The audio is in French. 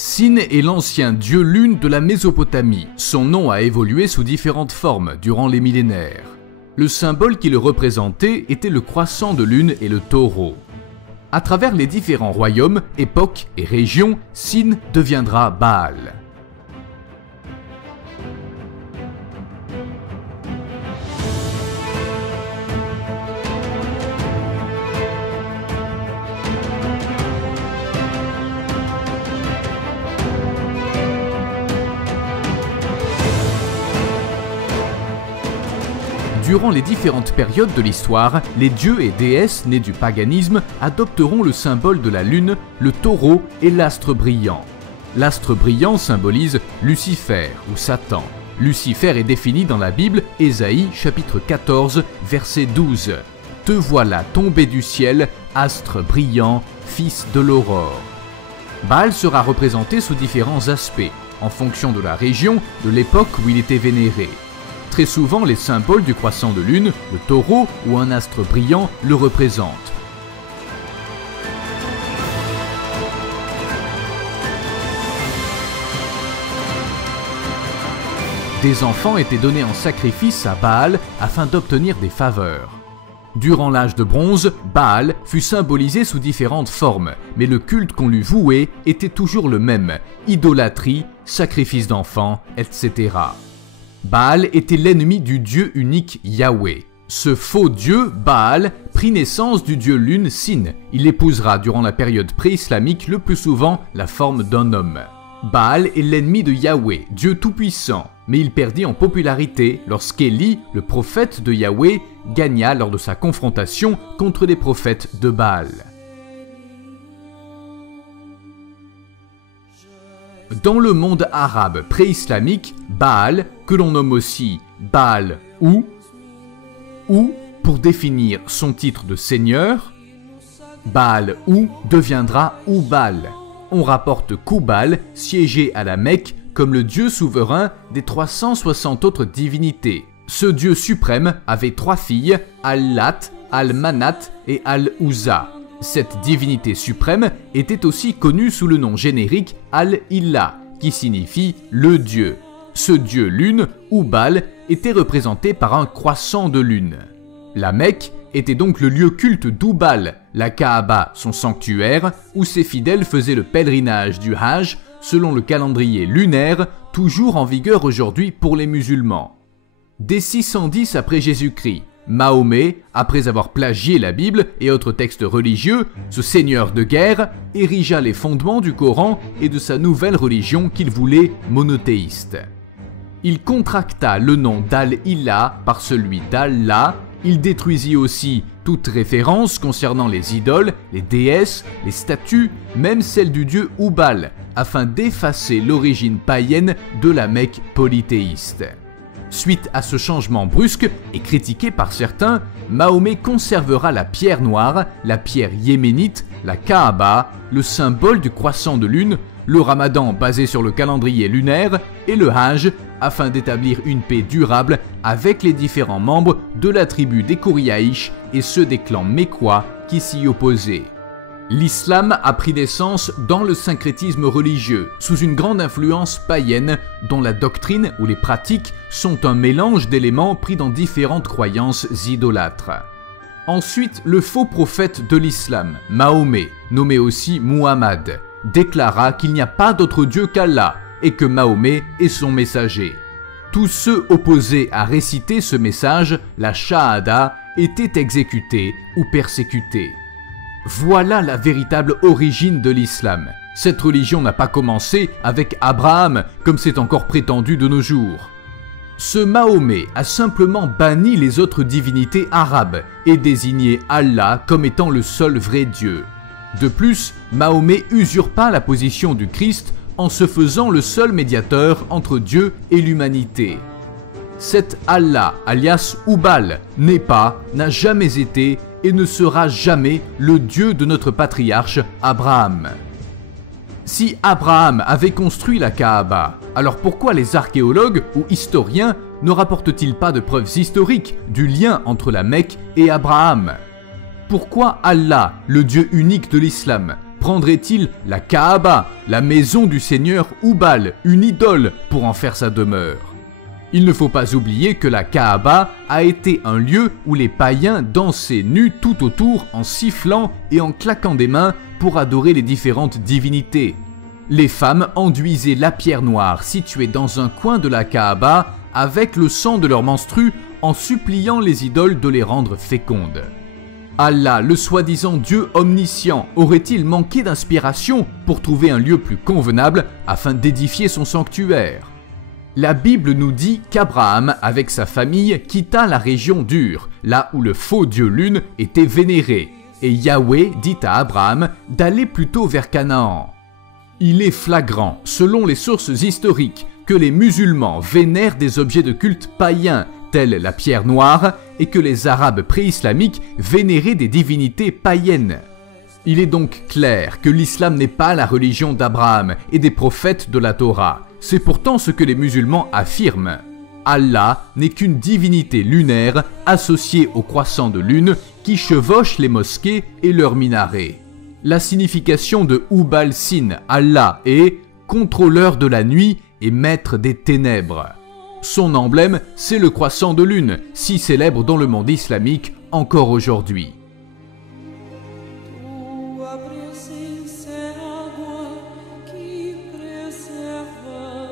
Sin est l'ancien dieu lune de la Mésopotamie. Son nom a évolué sous différentes formes durant les millénaires. Le symbole qui le représentait était le croissant de lune et le taureau. À travers les différents royaumes, époques et régions, Sin deviendra Baal. Durant les différentes périodes de l'histoire, les dieux et déesses nés du paganisme adopteront le symbole de la lune, le taureau et l'astre brillant. L'astre brillant symbolise Lucifer ou Satan. Lucifer est défini dans la Bible, Ésaïe chapitre 14, verset 12. « Te voilà tombé du ciel, astre brillant, fils de l'aurore ». Baal sera représenté sous différents aspects, en fonction de la région, de l'époque où il était vénéré. Très souvent, les symboles du croissant de lune, le taureau ou un astre brillant le représentent. Des enfants étaient donnés en sacrifice à Baal afin d'obtenir des faveurs. Durant l'âge de bronze, Baal fut symbolisé sous différentes formes, mais le culte qu'on lui vouait était toujours le même, idolâtrie, sacrifice d'enfants, etc. Baal était l'ennemi du Dieu unique Yahweh. Ce faux dieu, Baal, prit naissance du dieu lune Sin. Il épousera durant la période pré-islamique le plus souvent la forme d'un homme. Baal est l'ennemi de Yahweh, Dieu tout-puissant, mais il perdit en popularité lorsqu'Élie, le prophète de Yahweh, gagna lors de sa confrontation contre les prophètes de Baal. Dans le monde arabe pré-islamique, Baal, que l'on nomme aussi Baal ou pour définir son titre de seigneur, Baal ou deviendra Oubal. On rapporte qu'Oubal siégeait à la Mecque comme le dieu souverain des 360 autres divinités. Ce dieu suprême avait 3 filles, Al-Lat, Al-Manat et Al-Uzza. Cette divinité suprême était aussi connue sous le nom générique Al-Illah, qui signifie le dieu. Ce dieu lune, Oubal, était représenté par un croissant de lune. La Mecque était donc le lieu culte d'Oubal, la Kaaba, son sanctuaire, où ses fidèles faisaient le pèlerinage du Hajj, selon le calendrier lunaire, toujours en vigueur aujourd'hui pour les musulmans. Dès 610 après Jésus-Christ, Mahomet, après avoir plagié la Bible et autres textes religieux, ce seigneur de guerre érigea les fondements du Coran et de sa nouvelle religion qu'il voulait monothéiste. Il contracta le nom d'Al-Illah par celui d'Allah. Il détruisit aussi toute référence concernant les idoles, les déesses, les statues, même celle du dieu Oubal, afin d'effacer l'origine païenne de la Mecque polythéiste. Suite à ce changement brusque et critiqué par certains, Mahomet conservera la pierre noire, la pierre yéménite, la Kaaba, le symbole du croissant de lune, le Ramadan basé sur le calendrier lunaire et le Hajj afin d'établir une paix durable avec les différents membres de la tribu des Kouriaïch et ceux des clans mécois qui s'y opposaient. L'islam a pris naissance dans le syncrétisme religieux, sous une grande influence païenne dont la doctrine ou les pratiques sont un mélange d'éléments pris dans différentes croyances idolâtres. Ensuite, le faux prophète de l'islam, Mahomet, nommé aussi Muhammad, déclara qu'il n'y a pas d'autre Dieu qu'Allah et que Mahomet est son messager. Tous ceux opposés à réciter ce message, la Shahada, étaient exécutés ou persécutés. Voilà la véritable origine de l'islam. Cette religion n'a pas commencé avec Abraham, comme c'est encore prétendu de nos jours. Ce Mahomet a simplement banni les autres divinités arabes et désigné Allah comme étant le seul vrai Dieu. De plus, Mahomet usurpa la position du Christ en se faisant le seul médiateur entre Dieu et l'humanité. Cet Allah, alias Oubal, n'est pas, n'a jamais été et ne sera jamais le Dieu de notre patriarche Abraham. Si Abraham avait construit la Kaaba, alors pourquoi les archéologues ou historiens ne rapportent-ils pas de preuves historiques du lien entre la Mecque et Abraham? Pourquoi Allah, le Dieu unique de l'islam, Prendrait-il la Kaaba, la maison du seigneur Hubal, une idole, pour en faire sa demeure? Il ne faut pas oublier que la Kaaba a été un lieu où les païens dansaient nus tout autour en sifflant et en claquant des mains pour adorer les différentes divinités. Les femmes enduisaient la pierre noire située dans un coin de la Kaaba avec le sang de leurs menstrues en suppliant les idoles de les rendre fécondes. Allah, le soi-disant Dieu omniscient, aurait-il manqué d'inspiration pour trouver un lieu plus convenable afin d'édifier son sanctuaire? La Bible nous dit qu'Abraham, avec sa famille, quitta la région d'Ur, là où le faux dieu Lune était vénéré, et Yahweh dit à Abraham d'aller plutôt vers Canaan. Il est flagrant, selon les sources historiques, que les musulmans vénèrent des objets de culte païens, tels la pierre noire, et que les Arabes pré-islamiques vénéraient des divinités païennes. Il est donc clair que l'islam n'est pas la religion d'Abraham et des prophètes de la Torah. C'est pourtant ce que les musulmans affirment. Allah n'est qu'une divinité lunaire associée au croissant de lune qui chevauche les mosquées et leurs minarets. La signification de Hubal Sin, Allah, est contrôleur de la nuit et maître des ténèbres. Son emblème, c'est le croissant de lune, si célèbre dans le monde islamique encore aujourd'hui. Tua presença é água que preserva.